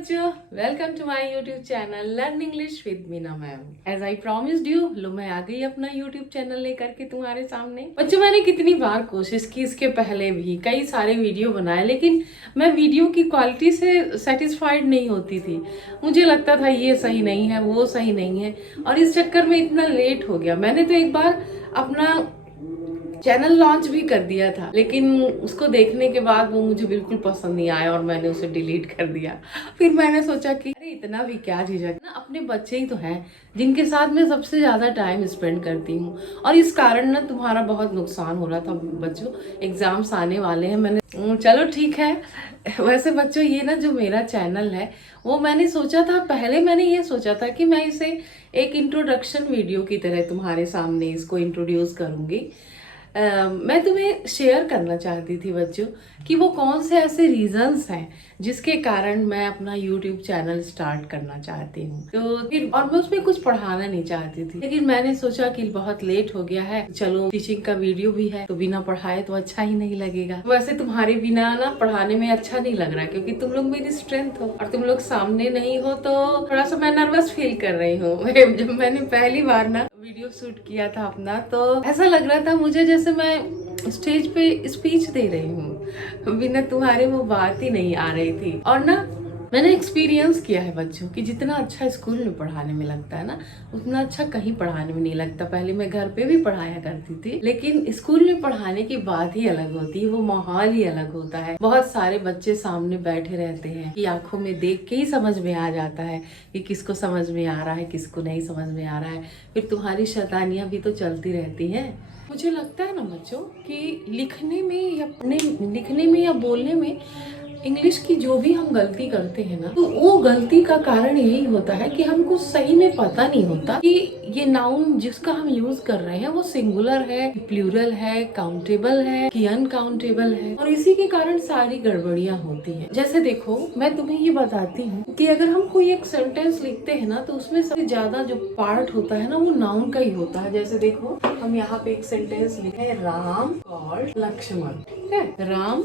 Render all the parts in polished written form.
बच्चों, welcome to my YouTube channel learn English with Meena ma'am. As I promised you, लो मैं आ गई अपना यूट्यूब चैनल लेकर के तुम्हारे सामने। बच्चों, मैंने कितनी बार कोशिश की, इसके पहले भी कई सारे वीडियो बनाए, लेकिन मैं वीडियो की क्वालिटी से सेटिस्फाइड नहीं होती थी। मुझे लगता था ये सही नहीं है, वो सही नहीं है, और इस चक्कर में इतना लेट हो गया। मैंने तो एक बार अपना चैनल लॉन्च भी कर दिया था, लेकिन उसको देखने के बाद वो मुझे बिल्कुल पसंद नहीं आया और मैंने उसे डिलीट कर दिया। फिर मैंने सोचा कि अरे इतना भी क्या झिझक ना, अपने बच्चे ही तो हैं जिनके साथ मैं सबसे ज्यादा टाइम स्पेंड करती हूँ, और इस कारण ना तुम्हारा बहुत नुकसान हो रहा था। बच्चों, एग्जाम्स आने वाले हैं, मैंने चलो ठीक है। वैसे बच्चों, ये ना जो मेरा चैनल है वो मैंने सोचा था, पहले मैंने ये सोचा था कि मैं इसे एक इंट्रोडक्शन वीडियो की तरह तुम्हारे सामने इसको इंट्रोड्यूस करूंगी। मैं तुम्हें शेयर करना चाहती थी बच्चों कि वो कौन से ऐसे रीजंस हैं जिसके कारण मैं अपना YouTube चैनल स्टार्ट करना चाहती हूँ। तो फिर और मैं उसमें कुछ पढ़ाना नहीं चाहती थी, लेकिन मैंने सोचा कि बहुत लेट हो गया है, चलो टीचिंग का वीडियो भी है तो बिना पढ़ाए तो अच्छा ही नहीं लगेगा। वैसे तुम्हारे बिना ना पढ़ाने में अच्छा नहीं लग रहा, क्योंकि तुम लोग मेरी स्ट्रेंथ हो और तुम लोग सामने नहीं हो, तो थोड़ा सा मैं नर्वस फील कर रही हूँ। जब मैंने पहली बार ना वीडियो शूट किया था अपना, तो ऐसा लग रहा था मुझे जैसे मैं स्टेज पे स्पीच दे रही हूँ, बिना तुम्हारे वो बात ही नहीं आ रही थी। और ना मैंने एक्सपीरियंस किया है बच्चों कि जितना अच्छा स्कूल में पढ़ाने में लगता है ना, उतना अच्छा कहीं पढ़ाने में नहीं लगता। पहले मैं घर पे भी पढ़ाया करती थी, लेकिन स्कूल में पढ़ाने की बात ही अलग होती है, वो माहौल ही अलग होता है। बहुत सारे बच्चे सामने बैठे रहते हैं कि आंखों में देख के ही समझ में आ जाता है कि किसको समझ में आ रहा है, किसको नहीं समझ में आ रहा है। फिर तुम्हारी शैतानियां भी तो चलती रहती हैं। मुझे लगता है ना बच्चों कि लिखने में या बोलने में इंग्लिश की जो भी हम गलती करते हैं ना, तो वो गलती का कारण यही होता है कि हमको सही में पता नहीं होता कि ये नाउन जिसका हम यूज कर रहे हैं वो सिंगुलर है, प्लूरल है, काउंटेबल है कि अनकाउंटेबल है, और इसी के कारण सारी गड़बड़ियां होती हैं। जैसे देखो, मैं तुम्हें ये बताती हूँ कि अगर हम कोई एक सेंटेंस लिखते हैं ना, तो उसमें सबसे ज्यादा जो पार्ट होता है ना, वो नाउन का ही होता है। जैसे देखो, हम यहाँ पे एक सेंटेंस लिखे हैं, राम कॉल्ड लक्ष्मण। ठीक है, राम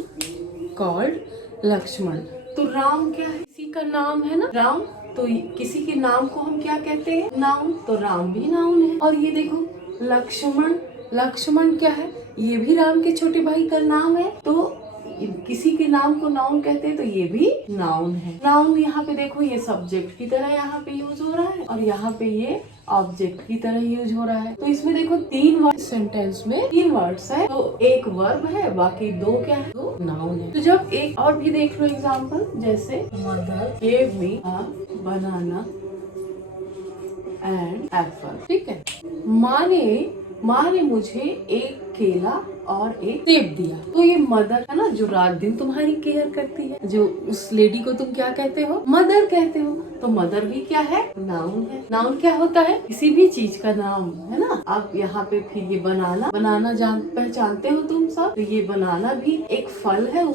कॉल्ड लक्ष्मण। तो राम क्या है? किसी का नाम है ना, राम। तो किसी के नाम को हम क्या कहते हैं? नाउन। तो राम भी नाउन है। और ये देखो, लक्ष्मण, लक्ष्मण क्या है? ये भी राम के छोटे भाई का नाम है। तो किसी के नाम को नाउन कहते हैं, तो ये भी नाउन है। नाउन यहाँ पे देखो, ये सब्जेक्ट की तरह यहाँ पे यूज हो रहा है, और यहाँ पे ये ऑब्जेक्ट की तरह यूज हो रहा है। तो इसमें देखो, तीन वर्ड, सेंटेंस में तीन वर्ड्स है, तो एक वर्ब है, बाकी दो क्या है? दो नाउन है। तो जब एक और भी देख लो एग्जांपल, जैसे mother gave me a banana and Apple. ठीक है, माँ ने मुझे एक केला और एक सेब दिया। तो ये मदर है ना, जो रात दिन तुम्हारी केयर करती है, जो उस लेडी को तुम क्या कहते हो? मदर कहते हो। तो मदर भी क्या है? नाउन है। नाउन क्या होता है? किसी भी चीज का नाम, है ना। अब यहाँ पे फिर ये बनाना, पहचानते हो तुम सब, तो ये बनाना भी एक फल है,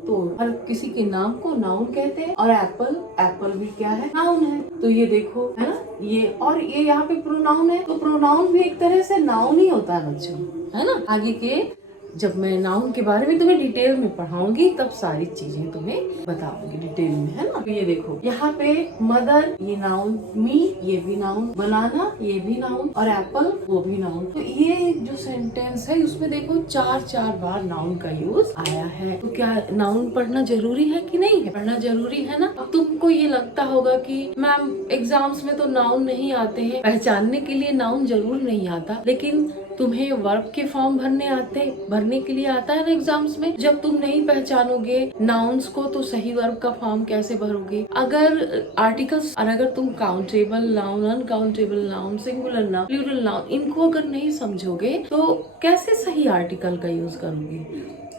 तो हर किसी के नाम को नाउन कहते हैं। और एप्पल, एप्पल भी क्या है? नाउन है। तो ये देखो, है ना, ये और ये यहाँ पे प्रोनाउन है, तो प्रोनाउन भी एक तरह से नाउन ही होता है बच्चों, है ना। आगे के जब मैं नाउन के बारे में तुम्हें डिटेल में पढ़ाऊंगी, तब सारी चीजें तुम्हें बताऊंगी डिटेल में, है ना। तो ये देखो, यहाँ पे मदर ये नाउन, मी ये भी नाउन, बनाना ये भी नाउन, और एप्पल वो भी नाउन। तो ये जो सेंटेंस है, उसमें देखो चार बार नाउन का यूज आया है। तो क्या नाउन पढ़ना जरूरी है कि नहीं है? पढ़ना जरूरी है ना। अब तुमको ये लगता होगा कि मैम एग्जाम्स में तो नाउन नहीं आते हैं, पहचानने के लिए नाउन जरूर नहीं आता, लेकिन तुम्हें वर्ब के फॉर्म भरने के लिए आता है ना एग्जाम्स में। जब तुम नहीं पहचानोगे नाउन्स को, तो सही वर्ब का फॉर्म कैसे भरोगे? अगर आर्टिकल्स, और अगर तुम countable noun, uncountable noun, singular noun, plural noun, इनको अगर नहीं समझोगे, तो कैसे सही आर्टिकल का यूज करोगे?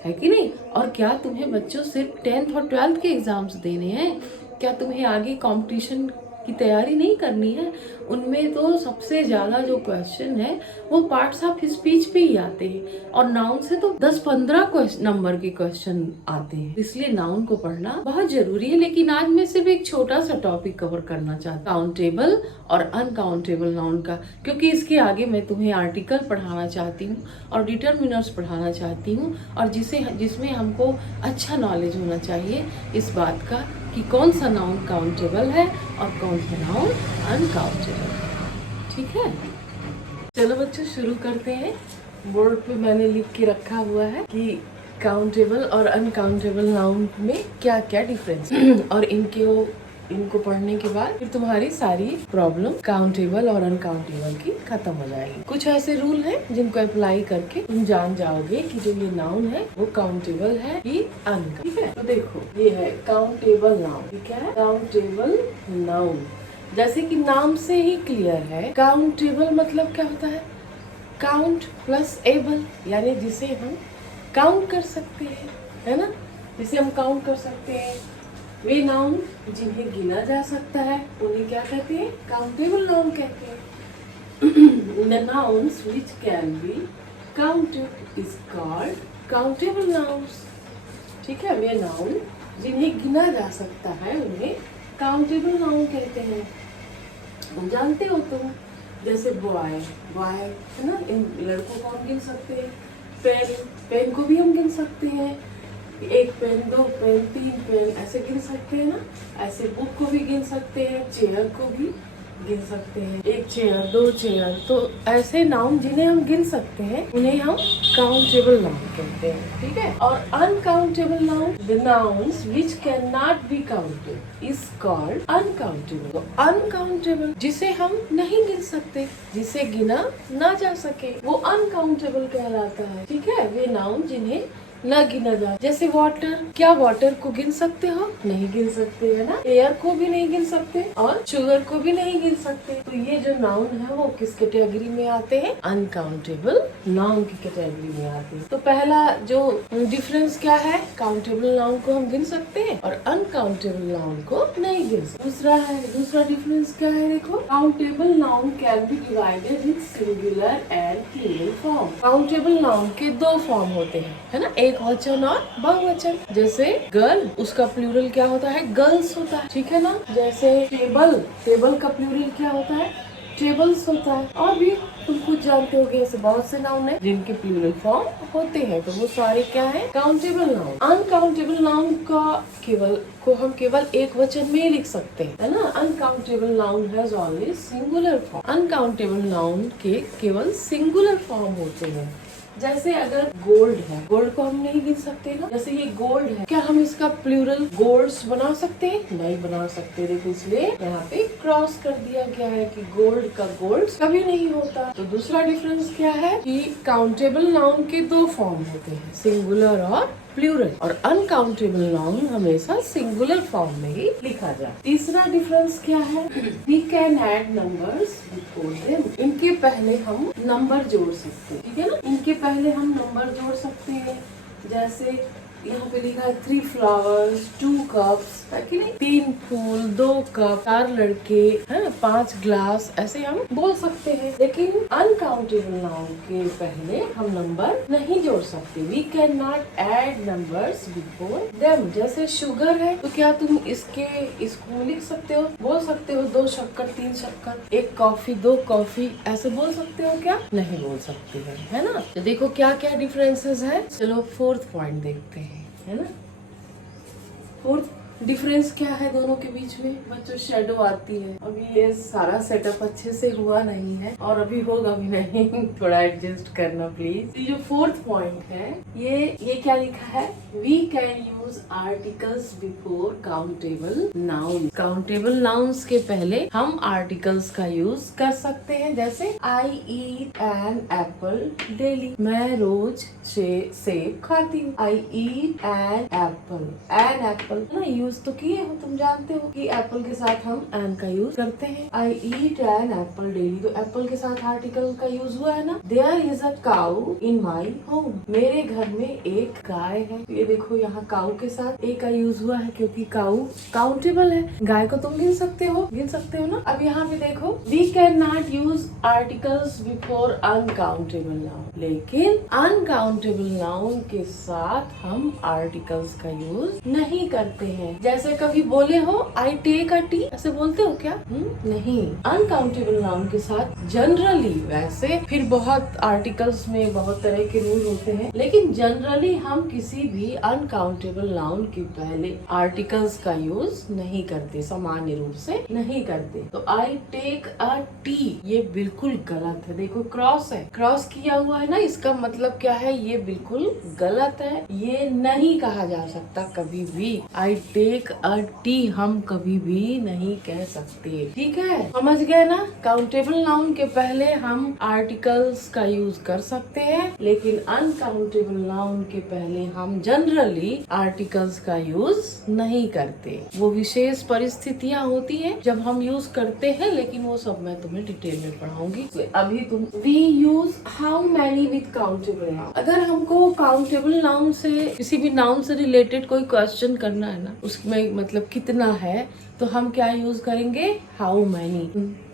है कि नहीं। और क्या तुम्हें बच्चों सिर्फ 10th और 12th के एग्जाम्स देने हैं? क्या तुम्हें आगे कंपटीशन की तैयारी नहीं करनी है? उनमें तो सबसे ज्यादा जो क्वेश्चन है वो पार्ट्स ऑफ स्पीच पे ही आते हैं, और नाउन से तो 10-15 नंबर के क्वेश्चन आते हैं। इसलिए नाउन को पढ़ना बहुत जरूरी है। लेकिन आज मैं सिर्फ एक छोटा सा टॉपिक कवर करना चाहता हूँ, काउंटेबल और अनकाउंटेबल नाउन का, क्योंकि इसके आगे मैं तुम्हें आर्टिकल पढ़ाना चाहती हूँ और डिटर्मिनर्स पढ़ाना चाहती हूँ, और जिसमें हमको अच्छा नॉलेज होना चाहिए इस बात का कि कि कौन सा नाउन काउंटेबल है और कौन सा नाउन अनकाउंटेबल। ठीक है, चलो बच्चों शुरू करते हैं। बोर्ड पे मैंने लिख के रखा हुआ है कि काउंटेबल और अनकाउंटेबल नाउन में क्या क्या डिफरेंस और इनको पढ़ने के बाद फिर तुम्हारी सारी प्रॉब्लम काउंटेबल और अनकाउंटेबल की खत्म हो जाएगी। कुछ ऐसे रूल हैं जिनको अप्लाई करके तुम जान जाओगे कि जो ये नाउन है वो काउंटेबल है कि अनकाउंटेबल। ठीक है, तो देखो ये है काउंटेबल नाउन। ठीक है, काउंटेबल नाउन जैसे कि नाम से ही क्लियर है। काउंटेबल मतलब क्या होता है? काउंट प्लस एबल, यानी जिसे हम काउंट कर सकते हैं, है ना, जिसे हम काउंट कर सकते हैं। वे नाउन जिन्हें गिना जा सकता है उन्हें क्या कहते हैं? काउंटेबल नाउन कहते हैं। The nouns which can be counted is called countable nouns। ठीक है, वे नाउन जिन्हें गिना जा सकता है उन्हें काउंटेबल नाउन कहते हैं। जानते हो तुम, जैसे बॉय है ना, इन लड़कों को हम गिन सकते हैं। पेन को भी हम गिन सकते हैं, 1 पेन 2 पेन 3 पेन ऐसे गिन सकते हैं ना। ऐसे बुक को भी गिन सकते हैं, चेयर को भी गिन सकते हैं, 1 चेयर 2 चेयर। तो ऐसे नाउन जिन्हें हम गिन सकते हैं उन्हें हम काउंटेबल नाउन कहते हैं। ठीक है, और uncountable noun, the nouns which can not be counted is called uncountable. तो अनकाउंटेबल जिसे हम नहीं गिन सकते, जिसे गिना ना जा सके, वो अनकाउंटेबल कहलाता है। ठीक है, वे नाउन जिन्हें न गिना जा, जैसे वाटर। क्या वाटर को गिन सकते हो? नहीं गिन सकते, है ना। एयर को भी नहीं गिन सकते और शुगर को भी नहीं गिन सकते। तो ये जो नाउन है वो किस कैटेगरी में आते हैं? अनकाउंटेबल नाउन की कैटेगरी में आते हैं। तो पहला जो डिफरेंस क्या है? काउंटेबल नाउन को हम गिन सकते हैं और अनकाउंटेबल नाउन को नहीं गिन सकते। दूसरा डिफरेंस क्या है? देखो, countable noun can be divided in singular and plural form. Countable noun के 2 फॉर्म होते हैं, है ना, एक वचन और बहुवचन। जैसे गर्ल, उसका प्लूरल क्या होता है? गर्ल्स होता है। ठीक है ना। जैसे टेबल का प्लूरल क्या होता है? टेबल्स होता है। और भी तुम कुछ जानते होगे, ऐसे बहुत से नाउन है जिनके प्लूरल फॉर्म होते हैं, तो वो सारे क्या है? Countable noun. अनकाउंटेबल नाउन को हम केवल एक वचन में ही लिख सकते हैं, है ना। Uncountable noun has always singular form. Uncountable noun के केवल सिंगुलर फॉर्म होते हैं। जैसे अगर गोल्ड है, गोल्ड को हम नहीं गिन सकते ना। जैसे ये गोल्ड है, क्या हम इसका प्लूरल गोल्ड्स बना सकते हैं? नहीं बना सकते। देखो, इसलिए यहाँ पे क्रॉस कर दिया गया है कि गोल्ड का गोल्ड्स कभी नहीं होता। तो दूसरा डिफरेंस क्या है कि काउंटेबल नाउन के 2 फॉर्म होते हैं, सिंगुलर और प्लूरल, और अनकाउंटेबल नाउन हमेशा सिंगुलर फॉर्म में ही लिखा जाए। तीसरा डिफरेंस क्या है? We can add numbers before them. इनके पहले हम नंबर जोड़ सकते हैं। ठीक है ना, इनके पहले हम नंबर जोड़ सकते हैं। जैसे यहाँ पे लिखा है 3 flowers 2 cups, है कि नहीं, 3 फूल 2 कप, 4 लड़के, है 5 ग्लास, ऐसे हम बोल सकते हैं। लेकिन अनकाउंटेबल नाउन के पहले हम नंबर नहीं जोड़ सकते। We can not add numbers before them. जैसे शुगर है, तो क्या तुम इसको लिख सकते हो? बोल सकते हो 2 शक्कर 3 शक्कर, 1 कॉफी 2 कॉफी, ऐसे बोल सकते हो क्या? नहीं बोल सकते हैं, है ना। तो देखो क्या क्या डिफरेंसेस है। चलो 4th पॉइंट देखते हैं, है ना। 4th डिफरेंस क्या है दोनों के बीच में? बच्चों, शेडो आती है। अभी ये सारा सेटअप अच्छे से हुआ नहीं है और अभी होगा भी नहीं थोड़ा एडजस्ट करना प्लीज। ये जो 4th पॉइंट है, ये क्या लिखा है? We can use articles before countable noun. Countable nouns के पहले हम आर्टिकल्स का यूज कर सकते हैं। जैसे I eat an apple daily, मैं रोज सेब खाती हूँ। I eat an apple, an apple ना यूज तो किए हो, तुम जानते हो कि एप्पल के साथ हम एन का यूज करते हैं। I eat an apple daily, तो एप्पल के साथ आर्टिकल का यूज हुआ है ना। There is a cow in my home, मेरे घर में एक गाय है। ये देखो, यहाँ काउ के साथ ए का यूज हुआ है क्योंकि काउ काउंटेबल है। गाय को तुम गिन सकते हो ना। अब यहाँ पे देखो, we can not use articles before uncountable noun, लेकिन अनकाउंटेबल नाउन के साथ हम आर्टिकल्स का यूज नहीं करते हैं। जैसे कभी बोले हो आई टेक अ टी, ऐसे बोलते हो क्या? नहीं। अनकाउंटेबल नाउन के साथ जनरली, वैसे फिर बहुत आर्टिकल्स में बहुत तरह के रूल होते हैं, लेकिन जनरली हम किसी भी अनकाउंटेबल नाउन के पहले आर्टिकल्स का यूज नहीं करते, सामान्य रूप से नहीं करते। तो आई टेक अ टी ये बिल्कुल गलत है। देखो क्रॉस है, क्रॉस किया हुआ है ना, इसका मतलब क्या है? ये बिल्कुल गलत है, ये नहीं कहा जा सकता कभी भी। आई टेक अ टी हम कभी भी नहीं कह सकते, ठीक है? समझ गए ना? काउंटेबल नाउन के पहले हम आर्टिकल्स का यूज कर सकते हैं, लेकिन अनकाउंटेबल नाउन के पहले हम जनरली आर्टिकल्स का यूज नहीं करते। वो विशेष परिस्थितियाँ होती हैं जब हम यूज करते हैं, लेकिन वो सब मैं तुम्हें डिटेल में पढ़ाऊंगी। अभी तुम we use how many with countable noun. अगर हमको काउंटेबल नाउन से, किसी भी नाउन से रिलेटेड कोई क्वेश्चन करना है ना, उसमें मतलब कितना है, तो हम क्या यूज करेंगे? How many.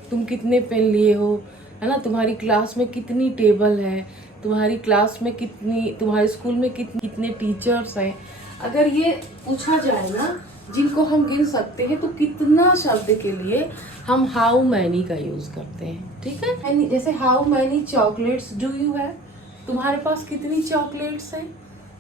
तुम कितने पेन लिए हो, है ना? तुम्हारी क्लास में कितनी टेबल है, तुम्हारी क्लास में कितनी, तुम्हारे स्कूल में कितने टीचर्स हैं। अगर ये पूछा जाए ना, जिनको हम गिन सकते हैं, तो कितना शब्द के लिए हम हाउ मैनी का यूज करते हैं, ठीक है? जैसे how many chocolates do you have, तुम्हारे पास कितनी चॉकलेट्स हैं,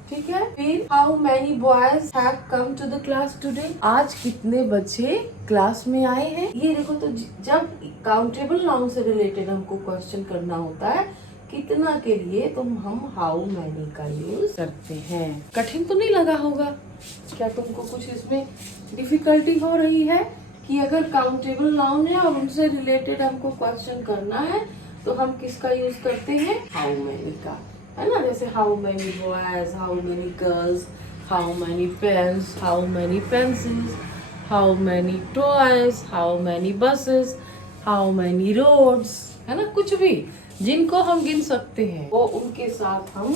ठीक है? फिर how many boys have come to the class today, आज कितने बच्चे क्लास में आए हैं। ये देखो, तो जब काउंटेबल नाउन से रिलेटेड हमको क्वेश्चन करना होता है कितना के लिए, तो हम हाउ मैनी का यूज करते हैं। कठिन तो नहीं लगा होगा? क्या तुमको कुछ इसमें डिफिकल्टी हो रही है कि अगर काउंटेबल नाउन है और उनसे रिलेटेड हमको क्वेश्चन करना है, तो हम किसका यूज करते हैं? हाउ मैनी का, है ना? जैसे how many boys, how many girls, how many pens, how many pencils, how many toys, how many buses, how many roads, है ना? कुछ भी जिनको हम गिन सकते हैं, वो उनके साथ हम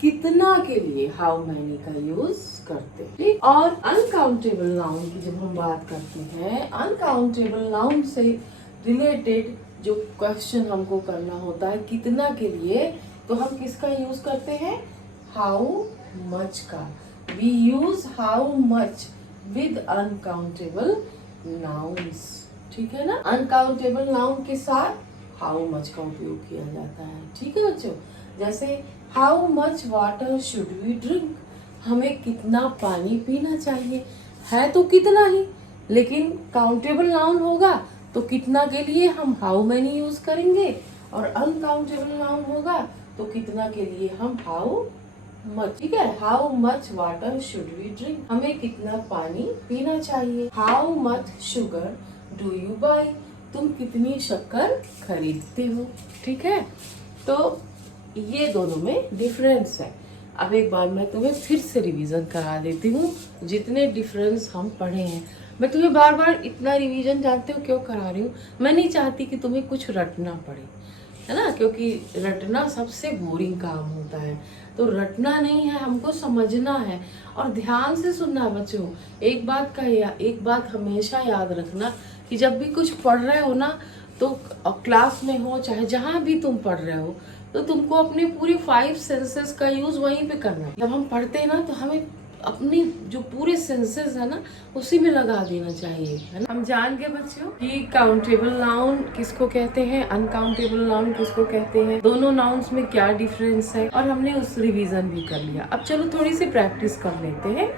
कितना के लिए हाउ मैनी का यूज करते हैं, ठीक? और अनकाउंटेबल नाउन की जब हम बात करते हैं, अनकाउंटेबल नाउन से रिलेटेड जो क्वेश्चन हमको करना होता है कितना के लिए, तो हम किसका यूज करते हैं? हाउ मच का। We use how much with uncountable nouns, ठीक है ना? अनकाउंटेबल नाउन के साथ हाउ मच का उपयोग किया जाता है, ठीक है बच्चों? जैसे how much water should we drink, हमें कितना पानी पीना चाहिए, है तो कितना ही, लेकिन काउंटेबल नाउन होगा तो कितना के लिए हम हाउ मैनी यूज करेंगे, और अनकाउंटेबल नाउन होगा तो कितना के लिए हम हाउ मच, ठीक है? How much water should we drink, हमें कितना पानी पीना चाहिए। How much sugar do you buy, तुम कितनी शक्कर खरीदते हो, ठीक है? तो ये दोनों में डिफरेंस है। अब एक बार मैं तुम्हें फिर से रिवीजन करा देती हूँ, जितने डिफरेंस हम पढ़े हैं। मैं तुम्हें बार बार इतना रिवीजन जानते हो क्यों करा रही हूँ? मैं नहीं चाहती कि तुम्हें कुछ रटना पड़े, है ना? क्योंकि रटना सबसे बोरिंग काम होता है। तो रटना नहीं है, हमको समझना है और ध्यान से सुनना है बच्चों। एक बात हमेशा याद रखना कि जब भी कुछ पढ़ रहे हो ना, तो क्लास में हो चाहे जहाँ भी तुम पढ़ रहे हो, तो तुमको अपने पूरे 5 सेंसेस का यूज वहीं पे करना है। जब हम पढ़ते हैं ना, तो हमें अपनी जो पूरे सेंसेस है ना, उसी में लगा देना चाहिए, है ना? हम जान गए बच्चों कि काउंटेबल नाउन किसको कहते हैं, अनकाउंटेबल नाउन किसको कहते हैं, दोनों नाउन्स में क्या डिफरेंस है, और हमने उस रिवीजन भी कर लिया। अब चलो थोड़ी सी प्रैक्टिस कर लेते हैं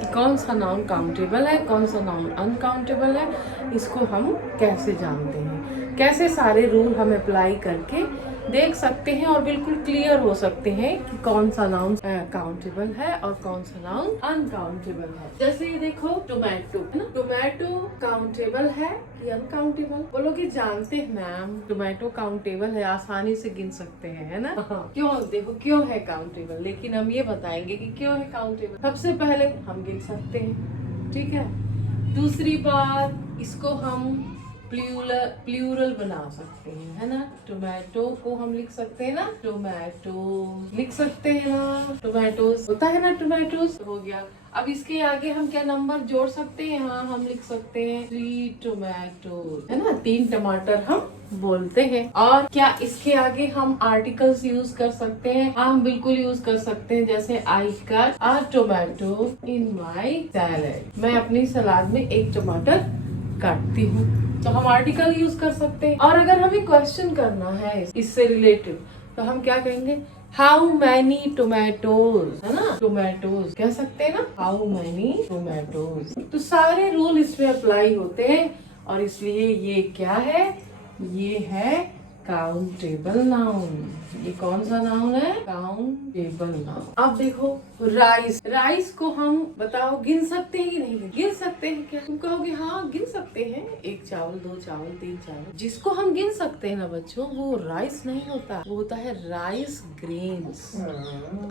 कि कौन सा नाउन काउंटेबल है, कौन सा नाउन अनकाउंटेबल है, इसको हम कैसे जानते हैं, कैसे सारे रूल हम अप्लाई करके देख सकते हैं और बिल्कुल क्लियर हो सकते हैं कि कौन सा नाउन काउंटेबल है और कौन सा नाउन अनकाउंटेबल है। जैसे ये देखो टोमेटो, है ना? टोमेटो काउंटेबल है कि अनकाउंटेबल? बोलोगे जानते हैं मैम, टोमेटो काउंटेबल है, आसानी से गिन सकते हैं, है ना? क्यों? देखो क्यों है काउंटेबल, लेकिन हम ये बताएंगे कि क्यों है काउंटेबल। सबसे पहले हम गिन सकते हैं, ठीक है? दूसरी बात, इसको हम प्लूरल बना सकते हैं, है ना। टोमेटो को हम लिख सकते हैं ना, टोमेटो लिख सकते हैं ना, टोमेटोज होता है ना, टोमेटोज हो गया। अब इसके आगे हम क्या नंबर जोड़ सकते हैं, हाँ हम लिख सकते हैं 3 टोमेटो, है ना, 3 टमाटर हम बोलते हैं। और क्या इसके आगे हम आर्टिकल्स यूज कर सकते हैं, हाँ हम बिल्कुल यूज कर सकते हैं। जैसे I cut a tomato in my salad, मैं अपनी सलाद में एक टमाटर काटती हूँ, तो हम आर्टिकल यूज कर सकते हैं। और अगर हमें क्वेश्चन करना है इससे रिलेटेड तो हम क्या कहेंगे, हाउ मैनी टोमेटोज, है ना, टोमेटोज कह सकते हैं ना, हाउ मैनी टोमेटोज। तो सारे रूल इसमें अप्लाई होते हैं और इसलिए ये क्या है, ये है काउंटेबल नाउन। ये कौन सा नाउन है, काउंटेबल नाउन। अब देखो राइस, राइस को हम बताओ गिन सकते हैं कि नहीं गिन सकते हैं क्या, तुम कहोगे हाँ गिन सकते हैं, 1 चावल 2 चावल 3 चावल। जिसको हम गिन सकते हैं ना बच्चों, वो राइस नहीं होता, वो होता है राइस ग्रेन्स।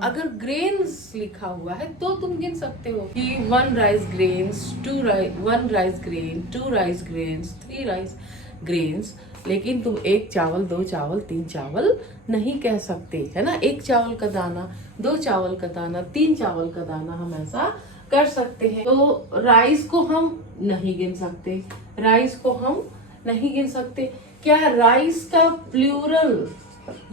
अगर ग्रेन्स लिखा हुआ है तो तुम गिन सकते हो कि 1 rice grains, 1 rice grain, 2 rice grains, 3 rice grains. लेकिन तुम 1 चावल 2 चावल 3 चावल नहीं कह सकते, है ना। 1 चावल का दाना, 2 चावल का दाना, 3 चावल का दाना हम ऐसा कर सकते हैं। तो राइस को हम नहीं गिन सकते, राइस को हम नहीं गिन सकते। क्या राइस का प्लूरल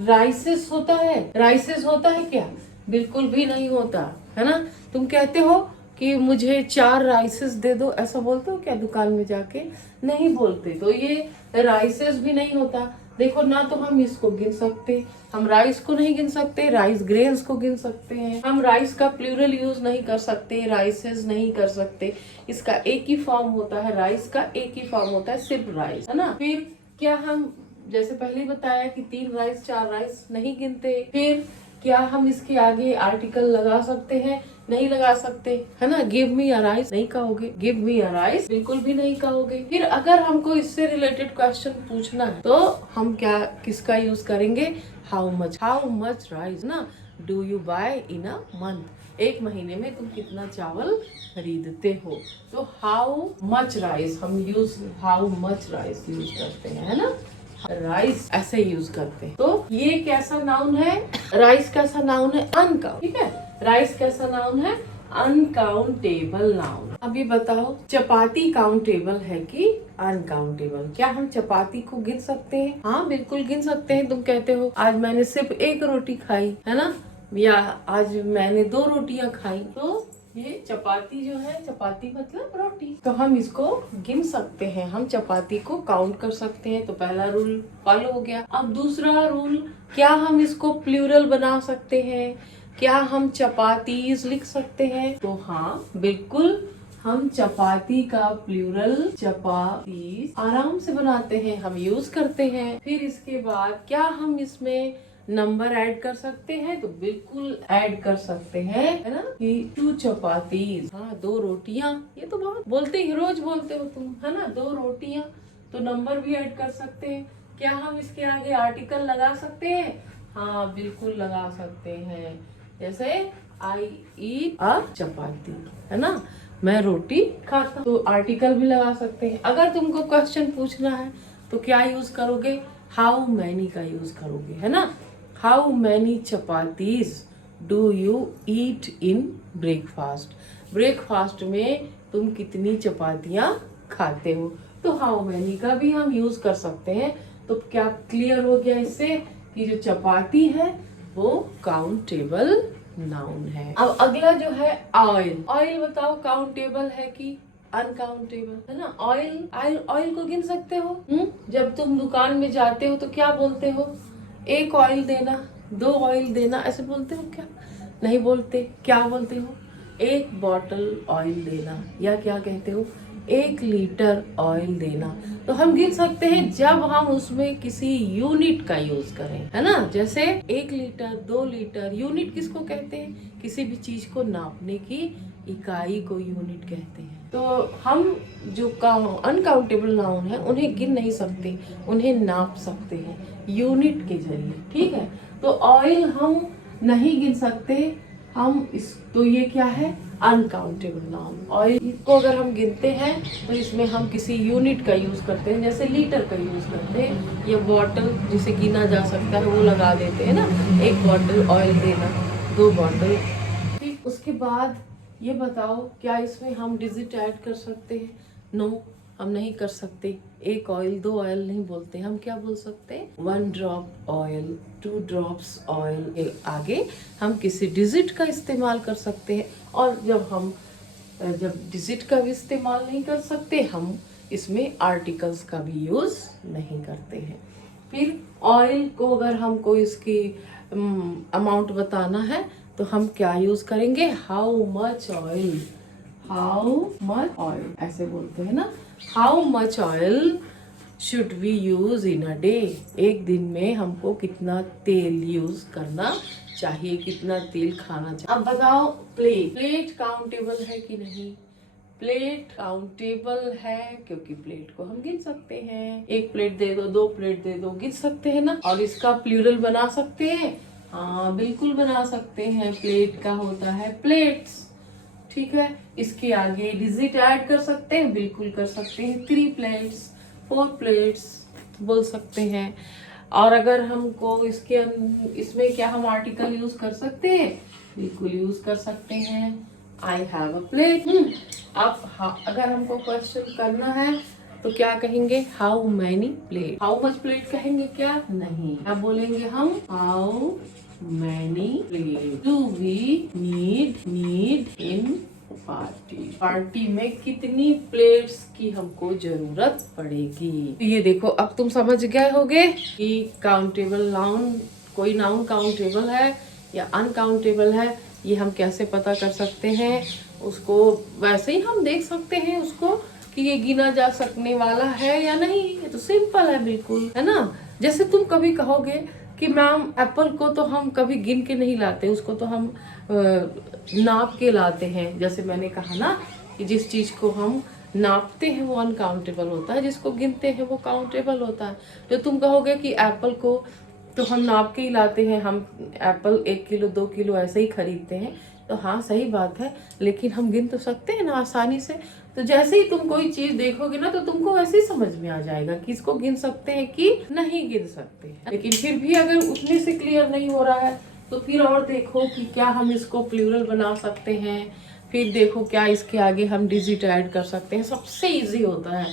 राइसेस होता है, राइसेस होता है क्या, बिल्कुल भी नहीं होता, है ना। तुम कहते हो कि मुझे 4 राइसेस दे दो, ऐसा बोलते हो क्या दुकान में जाके, नहीं बोलते। तो ये राइसेस भी नहीं होता। देखो ना, तो हम इसको गिन सकते, हम राइस को नहीं गिन सकते, राइस ग्रेन्स को गिन सकते हैं। हम राइस का प्लूरल यूज नहीं कर सकते, राइसेस नहीं कर सकते। इसका एक ही फॉर्म होता है, राइस का एक ही फॉर्म होता है, सिर्फ राइस, है ना। फिर क्या हम जैसे पहले ही बताया कि 3 राइस 4 राइस नहीं गिनते। फिर क्या हम इसके आगे आर्टिकल लगा सकते हैं, नहीं लगा सकते, है ना। गिव मी अ राइस नहीं कहोगे, गिव मी अ राइस बिल्कुल भी नहीं कहोगे। फिर अगर हमको इससे रिलेटेड क्वेश्चन पूछना है तो हम क्या किसका यूज करेंगे, हाउ मच राइस ना, do you buy in a month, 1 महीने में तुम कितना चावल खरीदते हो। तो हाउ मच राइस हम हाउ मच राइस यूज करते हैं, है ना। राइस ऐसे यूज करते हैं। तो ये कैसा नाउन है, राइस कैसा नाउन है, अनकाउंट, ठीक है। राइस कैसा नाउन है, अनकाउंटेबल नाउन। अभी बताओ चपाती काउंटेबल है कि अनकाउंटेबल। क्या हम चपाती को गिन सकते हैं, हाँ बिल्कुल गिन सकते हैं। तुम कहते हो आज मैंने सिर्फ 1 रोटी खाई, है ना, या आज मैंने 2 रोटियां खाई, तो ये चपाती जो है, चपाती मतलब रोटी, तो हम इसको गिन सकते हैं, हम चपाती को काउंट कर सकते हैं। तो पहला रूल फॉलो हो गया। अब दूसरा रूल, क्या हम इसको प्लूरल बना सकते हैं, क्या हम चपातीज लिख सकते हैं, तो हाँ बिल्कुल हम चपाती का प्लूरल चपातीज आराम से बनाते हैं, हम यूज करते हैं। फिर इसके बाद क्या हम इसमें नंबर ऐड कर सकते हैं, तो बिल्कुल ऐड कर सकते हैं, है ना, कि 2 चपातीज, हाँ 2 रोटियां। ये तो बहुत बोलते ही, रोज बोलते हो तुम, है ना, 2 रोटियां, तो नंबर भी ऐड कर सकते हैं। क्या हम इसके आगे आर्टिकल लगा सकते हैं, हाँ बिल्कुल लगा सकते हैं। जैसे आई ईट अ चपाती, है ना, मैं रोटी खाता, तो आर्टिकल भी लगा सकते हैं। अगर तुमको क्वेश्चन पूछना है तो क्या यूज करोगे, हाउ मैनी का यूज करोगे, है ना। How many chapatis do you eat in breakfast, breakfast में तुम कितनी चपातियां खाते हो, तो हाउ मैनी का भी हम यूज कर सकते हैं। तो क्या क्लियर हो गया इससे कि जो चपाती है वो काउंटेबल नाउन है। अब अगला जो है ऑयल, ऑयल बताओ काउंटेबल है कि अनकाउंटेबल, है ना। ऑयल को गिन सकते हो, जब तुम दुकान में जाते हो तो क्या बोलते हो, 1 ऑयल देना, 2 ऑयल देना, ऐसे बोलते हो क्या, नहीं बोलते। क्या बोलते हो, 1 बॉटल ऑयल देना, या क्या कहते हो, 1 लीटर ऑयल देना। तो हम गिन सकते हैं जब हम उसमें किसी यूनिट का यूज करें, है ना। जैसे 1 लीटर 2 लीटर, यूनिट किसको कहते हैं, किसी भी चीज को नापने की इकाई को यूनिट कहते हैं। तो हम जो अनकाउंटेबल नाउन है उन्हें गिन नहीं सकते, उन्हें नाप सकते हैं यूनिट के जरिए, ठीक है। तो ऑयल हम नहीं गिन सकते, हम इस, तो ये क्या है, अनकाउंटेबल नाउन। ऑयल को अगर हम गिनते हैं तो इसमें हम किसी यूनिट का यूज करते हैं, जैसे लीटर का यूज करते हैं, या बॉटल जिसे गिना जा सकता है वो लगा देते हैं ना, 1 बॉटल ऑयल देना, 2 बॉटल। ठीक, उसके बाद ये बताओ क्या इसमें हम डिजिट ऐड कर सकते हैं? नो, हम नहीं कर सकते। 1 ऑयल 2 ऑयल नहीं बोलते, हम क्या बोल सकते हैं? 1 ड्रॉप ऑयल, 2 ड्रॉप्स ऑयल के आगे हम किसी डिजिट का इस्तेमाल कर सकते हैं। और जब डिजिट का भी इस्तेमाल नहीं कर सकते, हम इसमें आर्टिकल्स का भी यूज नहीं करते हैं। फिर ऑयल को अगर हमको इसकी अमाउंट बताना है तो हम क्या यूज करेंगे? How much oil, how much oil ऐसे बोलते हैं ना। How much oil should we use in a day, एक दिन में हमको कितना तेल यूज करना चाहिए, कितना तेल खाना चाहिए। अब बताओ प्लेट काउंटेबल है कि नहीं? प्लेट काउंटेबल है क्योंकि प्लेट को हम गिन सकते हैं। 1 प्लेट दे दो, 2 प्लेट दे दो, गिन सकते हैं ना। और इसका प्लूरल बना सकते हैं? हाँ बिल्कुल बना सकते हैं। प्लेट का होता है प्लेट्स, ठीक है। इसके आगे डिजिट ऐड कर सकते हैं? बिल्कुल कर सकते हैं। 3 प्लेट्स, 4 प्लेट्स बोल सकते हैं। और अगर हमको इसमें क्या हम आर्टिकल यूज कर सकते हैं? बिल्कुल यूज कर सकते हैं। I have a plate. अब अगर हमको क्वेश्चन करना है तो क्या कहेंगे? How many plate. How much plate कहेंगे क्या? नहीं, क्या बोलेंगे हम? How many plate do we need in party में कितनी प्लेट्स की हमको जरूरत पड़ेगी। तो ये देखो, अब तुम समझ गए होगे कि काउंटेबल नाउन, कोई नाउन काउंटेबल है या अनकाउंटेबल है, ये हम कैसे पता कर सकते हैं। उसको वैसे ही हम देख सकते हैं उसको कि ये गिना जा सकने वाला है या नहीं। ये तो सिंपल है बिल्कुल, है ना। जैसे तुम कभी कहोगे कि मैम एप्पल को तो हम कभी गिन के नहीं लाते, उसको तो हम नाप के लाते हैं। जैसे मैंने कहा ना कि जिस चीज को हम नापते हैं वो अनकाउंटेबल होता है, जिसको गिनते हैं वो काउंटेबल होता है। तो तुम कहोगे कि एप्पल को तो हम नाप के ही लाते हैं, हम एप्पल 1 किलो 2 किलो ऐसे ही खरीदते हैं, तो हाँ सही बात है, लेकिन हम गिन तो सकते हैं ना आसानी से। तो जैसे ही तुम कोई चीज देखोगे ना तो तुमको वैसे ही समझ में आ जाएगा कि इसको गिन सकते हैं कि नहीं गिन सकते। लेकिन फिर भी अगर उतने से क्लियर नहीं हो रहा है तो फिर और देखो कि क्या हम इसको प्लूरल बना सकते हैं। फिर देखो क्या इसके आगे हम डिजिट ऐड कर सकते हैं। सबसे इजी होता है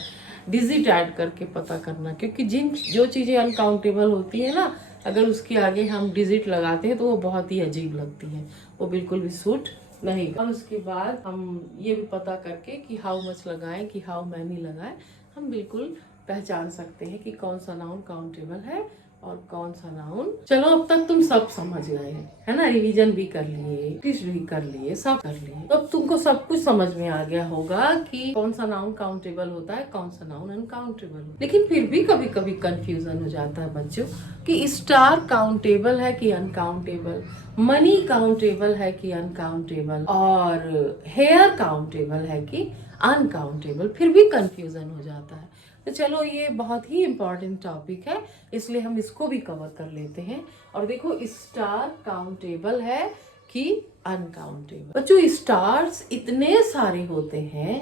डिजिट ऐड करके पता करना, क्योंकि जो चीजें अनकाउंटेबल होती है ना, अगर उसके आगे हम डिजिट लगाते हैं तो वो बहुत ही अजीब लगती है, वो बिल्कुल भी सूट नहीं। और उसके बाद हम ये भी पता करके कि हाउ मच लगाएं कि हाउ मैनी लगाएं, हम बिल्कुल पहचान सकते हैं कि कौन सा नाउन काउंटेबल है और कौन सा नाउन। चलो अब तक तुम सब समझ गए है ना, रिवीजन भी कर लिए, प्रैक्टिस भी कर लिए, सब कर लिए। तो अब तुमको सब कुछ समझ में आ गया होगा कि कौन सा नाउन काउंटेबल होता है, कौन सा नाउन अनकाउंटेबल। लेकिन फिर भी कभी कभी कंफ्यूजन हो जाता है बच्चों कि स्टार काउंटेबल है कि अनकाउंटेबल, मनी काउंटेबल है कि अनकाउंटेबल, और हेयर काउंटेबल है कि अनकाउंटेबल। फिर भी कंफ्यूजन हो जाता है। तो चलो ये बहुत ही इम्पोर्टेंट टॉपिक है, इसलिए हम इसको भी कवर कर लेते हैं। और देखो स्टार काउंटेबल है कि अनकाउंटेबल। बच्चों स्टार्स इतने सारे होते हैं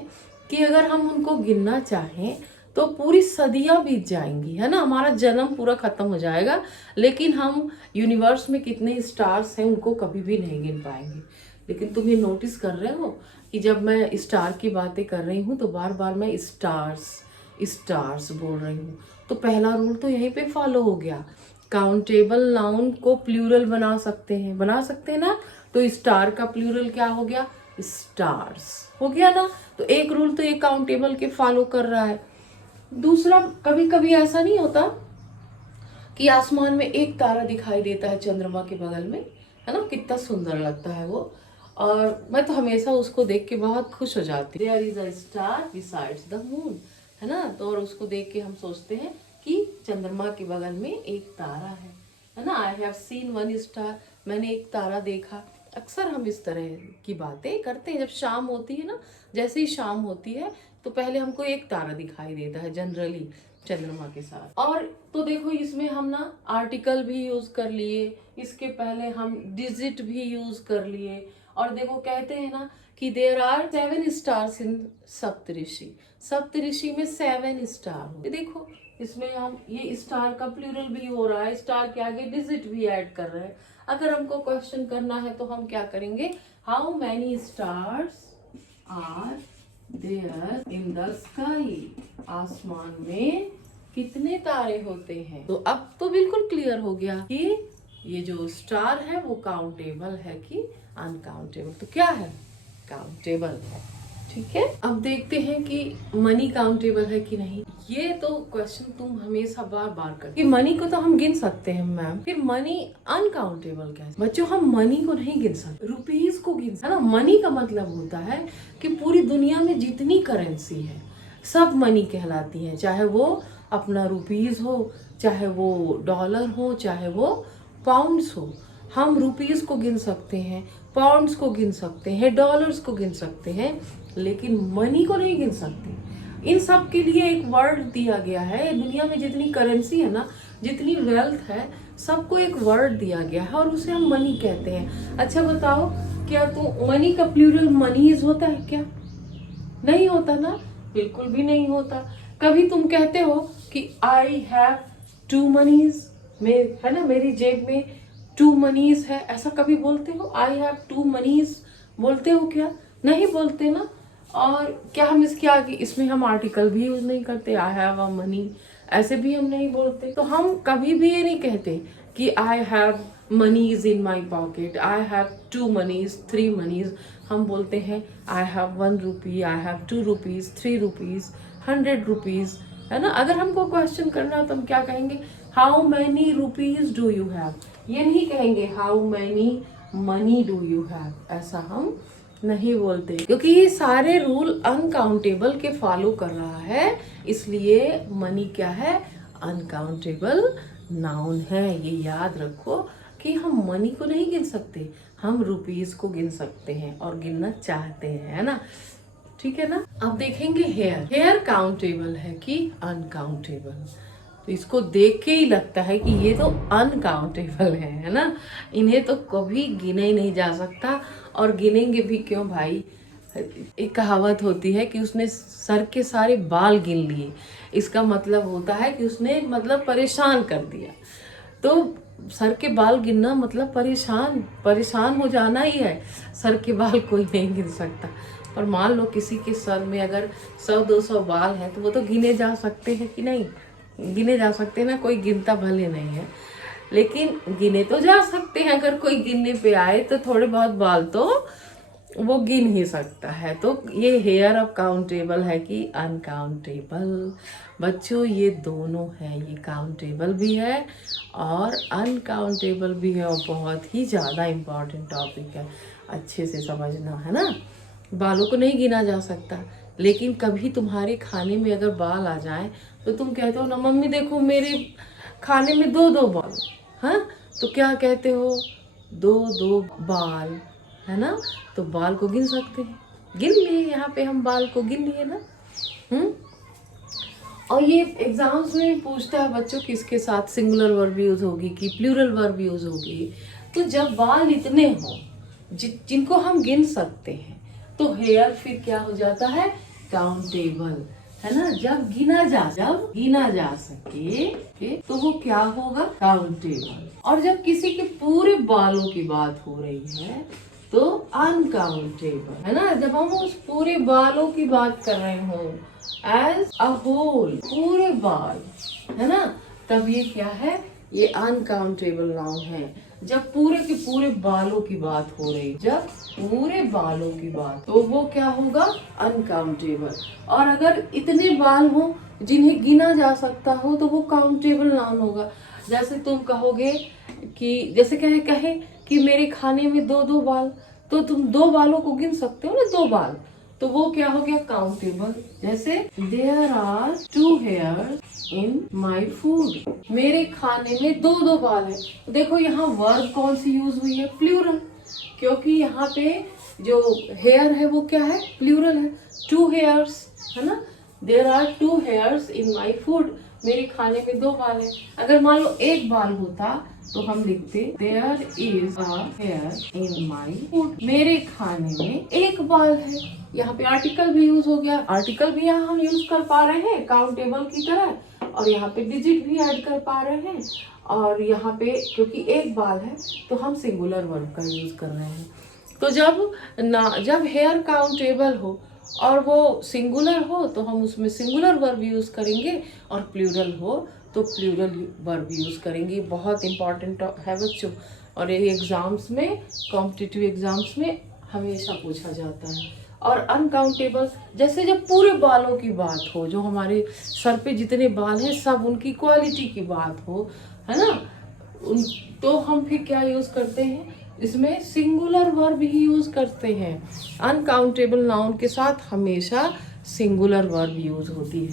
कि अगर हम उनको गिनना चाहें तो पूरी सदियां बीत जाएंगी, है ना, हमारा जन्म पूरा खत्म हो जाएगा, लेकिन हम यूनिवर्स में कितने स्टार्स हैं उनको कभी भी नहीं गिन पाएंगे। लेकिन तुम ये नोटिस कर रहे हो कि जब मैं स्टार की बातें कर रही हूँ तो बार बार मैं स्टार्स बोल रही हूँ। तो पहला रूल तो यहीं पे फॉलो हो गया, काउंटेबल नाउन को प्लूरल बना सकते हैं ना। तो स्टार का प्लूरल क्या हो गया? स्टार्स हो गया ना। तो एक रूल तो ये काउंटेबल के फॉलो कर रहा है। दूसरा, कभी कभी ऐसा नहीं होता कि आसमान में एक तारा दिखाई देता है चंद्रमा के बगल में, है ना, कितना सुंदर लगता है वो, और मैं तो हमेशा उसको देख के बहुत खुश हो जाती हूँ। There is a star besides the moon, है ना। तो और उसको देख के हम सोचते हैं कि चंद्रमा के बगल में एक तारा है ना। I have seen one star, मैंने एक तारा देखा। अक्सर हम इस तरह की बातें करते हैं जब शाम होती है ना। जैसे ही शाम होती है तो पहले हमको एक तारा दिखाई देता है जनरली चंद्रमा के साथ। और तो देखो इसमें हम ना आर्टिकल भी यूज कर लिए, इसके पहले हम डिजिट भी यूज कर लिए, और देखो कहते हैं ना कि देयर आर 7 स्टार्स इन सप्तऋषि, सप्तऋषि में 7 स्टार हो। देखो इसमें हम ये स्टार का प्लूरल भी हो रहा है, स्टार के आगे डिजिट भी ऐड कर रहे हैं। अगर हमको क्वेश्चन करना है तो हम क्या करेंगे, how many stars are there in the sky, आसमान में कितने तारे होते हैं। तो अब तो बिल्कुल क्लियर हो गया कि ये जो स्टार है वो काउंटेबल है कि अनकाउंटेबल। तो क्या है, काउंटेबल है। ठीक है, अब देखते हैं कि मनी काउंटेबल है कि नहीं। ये तो क्वेश्चन तुम हमेशा बार बार कर कि मनी को तो हम गिन सकते हैं मैम, फिर मनी अनकाउंटेबल कैसे। बच्चों हम मनी को नहीं गिन सकते, रुपीज को गिन सकते है ना। मनी का मतलब होता है कि पूरी दुनिया में जितनी करेंसी है सब मनी कहलाती है, चाहे वो अपना रुपीज हो, चाहे वो डॉलर हो, चाहे वो पाउंड्स हो। हम रुपीज को गिन सकते हैं, पाउंड्स को गिन सकते हैं, डॉलर्स को गिन सकते हैं, लेकिन मनी को नहीं गिन सकते। इन सब के लिए एक वर्ड दिया गया है। दुनिया में जितनी करेंसी है ना, जितनी वेल्थ है, सबको एक वर्ड दिया गया है और उसे हम मनी कहते हैं। अच्छा बताओ, क्या तो मनी का प्लूरल मनीज होता है क्या? नहीं होता ना, बिल्कुल भी नहीं होता। कभी तुम कहते हो कि आई हैव 2 मनीज, है ना, मेरी जेब में 2 मनीज है, ऐसा कभी बोलते हो? आई हैव 2 मनीज बोलते हो क्या? नहीं बोलते ना। और क्या हम इसके आगे, इसमें हम आर्टिकल भी यूज नहीं करते, आई हैव अ मनी, ऐसे भी हम नहीं बोलते। तो हम कभी भी ये नहीं कहते कि I have moneys in my pocket, I have 2 moneys, 3 moneys. हम बोलते हैं I have 1 rupee, I have 2 rupees, 3 rupees, 100 rupees, है ना। अगर हमको क्वेश्चन करना है तो हम क्या कहेंगे, how many rupees do you have. ये नहीं कहेंगे how many money do you have, ऐसा हम नहीं बोलते, क्योंकि ये सारे रूल अनकाउंटेबल के फॉलो कर रहा है। इसलिए मनी क्या है, अनकाउंटेबल नाउन है। ये याद रखो कि हम मनी को नहीं गिन सकते, हम रुपीज को गिन सकते हैं और गिनना चाहते हैं, है ना। ठीक है ना। अब देखेंगे हेयर, हेयर काउंटेबल है कि अनकाउंटेबल। तो इसको देख के ही लगता है कि ये तो अनकाउंटेबल है ना। इन्हें तो कभी गिने ही नहीं जा सकता, और गिनेंगे भी क्यों भाई। एक कहावत होती है कि उसने सर के सारे बाल गिन लिए, इसका मतलब होता है कि उसने मतलब परेशान कर दिया। तो सर के बाल गिनना मतलब परेशान हो जाना ही है। सर के बाल कोई नहीं गिन सकता, पर मान लो किसी के सर में अगर 100-200 बाल हैं तो वो तो गिने जा सकते हैं कि नहीं, गिने जा सकते हैं ना। कोई गिनता भले नहीं है, लेकिन गिने तो जा सकते हैं। अगर कोई गिनने पे आए तो थोड़े बहुत बाल तो वो गिन ही सकता है। तो ये हेयर अब काउंटेबल है कि अनकाउंटेबल। बच्चों ये दोनों है, ये काउंटेबल भी है और अनकाउंटेबल भी है, और बहुत ही ज़्यादा इम्पॉर्टेंट टॉपिक है, अच्छे से समझना, है ना। बालों को नहीं गिना जा सकता, लेकिन कभी तुम्हारे खाने में अगर बाल आ जाए तो तुम कहते हो ना, मम्मी देखो मेरे खाने में 2-2 बाल, हाँ, तो क्या कहते हो, 2-2 बाल, है ना। तो बाल को गिन सकते हैं, गिन लिए, यहाँ पे हम बाल को गिन लिए ना। और ये एग्जाम्स में पूछता है बच्चों किसके साथ सिंगुलर वर्ब यूज होगी कि प्लूरल वर्ब यूज होगी। तो जब बाल इतने हों जिनको हम गिन सकते हैं, तो हेयर फिर क्या हो जाता है, काउंटेबल, है ना। जब गिना जा सके तो वो क्या होगा, काउंटेबल। और जब किसी के पूरे बालों की बात हो रही है तो अनकाउंटेबल, है ना। जब हम उस पूरे बालों की बात कर रहे हो एज अ होल, पूरे बाल, है ना, तब ये क्या है, ये अनकाउंटेबल नाउन है। जब पूरे के पूरे बालों की बात हो रही, जब पूरे बालों की बात, तो वो क्या होगा, अनकाउंटेबल। और अगर इतने बाल हो जिन्हें गिना जा सकता हो तो वो काउंटेबल नाउन होगा। जैसे तुम कहोगे कि, जैसे कहे कि मेरे खाने में 2-2 बाल, तो तुम 2 बालों को गिन सकते हो ना, 2 बाल, तो वो क्या हो गया, काउंटेबल। जैसे there are 2 hairs in my food, मेरे खाने में 2-2 बाल है। देखो यहाँ वर्ब कौन सी यूज हुई है, प्लूरल, क्योंकि यहाँ पे जो हेयर है वो क्या है, प्लूरल है, 2 हेयर्स, है ना। There are 2 hairs in my food, मेरे खाने में 2 बाल है। अगर मान लो 1 बाल होता तो हम लिखते there is a hair in my food, मेरे खाने में एक बाल है। यहाँ पे आर्टिकल भी यूज हो गया, आर्टिकल भी यहाँ हम यूज कर पा रहे हैं काउंटेबल की तरह, और यहाँ पे डिजिट भी ऐड कर पा रहे हैं, और यहाँ पे क्योंकि एक बाल है तो हम सिंगुलर वर्ब का यूज कर रहे हैं। तो जब हेयर काउंटेबल हो और वो सिंगुलर हो तो हम उसमें सिंगुलर वर्ब यूज करेंगे, और प्लूरल हो तो प्लूरल वर्ब यूज करेंगे। बहुत इंपॉर्टेंट है बच्चों, और ये एग्जाम्स में, कॉम्पिटिटिव एग्जाम्स में हमेशा पूछा जाता है। और अनकाउंटेबल, जैसे जब पूरे बालों की बात हो, जो हमारे सर पे जितने बाल हैं सब उनकी क्वालिटी की बात हो, है ना, तो हम फिर क्या यूज करते हैं, इसमें सिंगुलर वर्ब ही यूज करते हैं। अनकाउंटेबल नाउन के साथ हमेशा सिंगुलर वर्ब यूज होती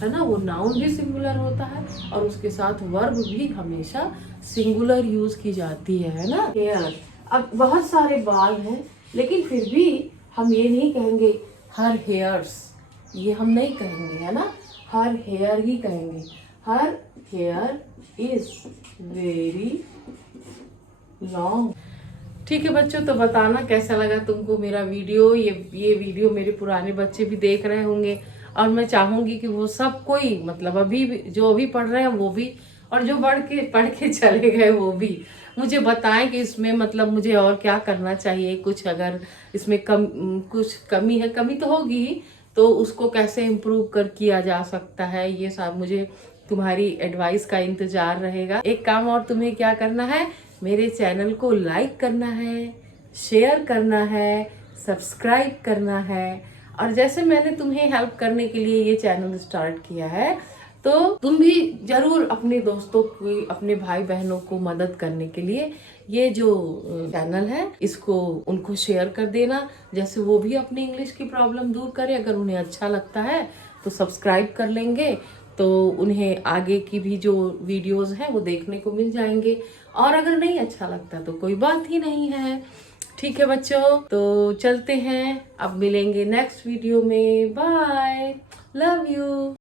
है ना, वो नाउन भी सिंगुलर होता है और उसके साथ वर्ब भी हमेशा सिंगुलर यूज की जाती है ना। हेयर, अब बहुत सारे बाल हैं लेकिन फिर भी हम ये नहीं कहेंगे हर हेयर्स, ये हम नहीं कहेंगे, है ना, हर हेयर ही कहेंगे। Her here is very long. ठीक है बच्चों, तो बताना कैसा लगा तुमको मेरा वीडियो। ये वीडियो मेरे पुराने बच्चे भी देख रहे होंगे, और मैं चाहूंगी कि वो सब कोई, मतलब अभी भी जो अभी पढ़ रहे हैं वो भी, और जो पढ़ के चले गए वो भी मुझे बताएं कि इसमें मतलब मुझे और क्या करना चाहिए, कुछ अगर इसमें कुछ कमी है, कमी तो होगी ही, तो उसको कैसे इम्प्रूव किया जा सकता है, ये सब मुझे तुम्हारी एडवाइस का इंतजार रहेगा। एक काम और तुम्हें क्या करना है, मेरे चैनल को लाइक करना है, शेयर करना है, सब्सक्राइब करना है, और जैसे मैंने तुम्हें हेल्प करने के लिए ये चैनल स्टार्ट किया है, तो तुम भी जरूर अपने दोस्तों की, अपने भाई बहनों को मदद करने के लिए ये जो चैनल है इसको उनको शेयर कर देना, जैसे वो भी अपनी इंग्लिश की प्रॉब्लम दूर करे। अगर उन्हें अच्छा लगता है तो सब्सक्राइब कर लेंगे, तो उन्हें आगे की भी जो वीडियोस हैं वो देखने को मिल जाएंगे, और अगर नहीं अच्छा लगता तो कोई बात ही नहीं है। ठीक है बच्चों, तो चलते हैं, अब मिलेंगे नेक्स्ट वीडियो में। Bye, love you.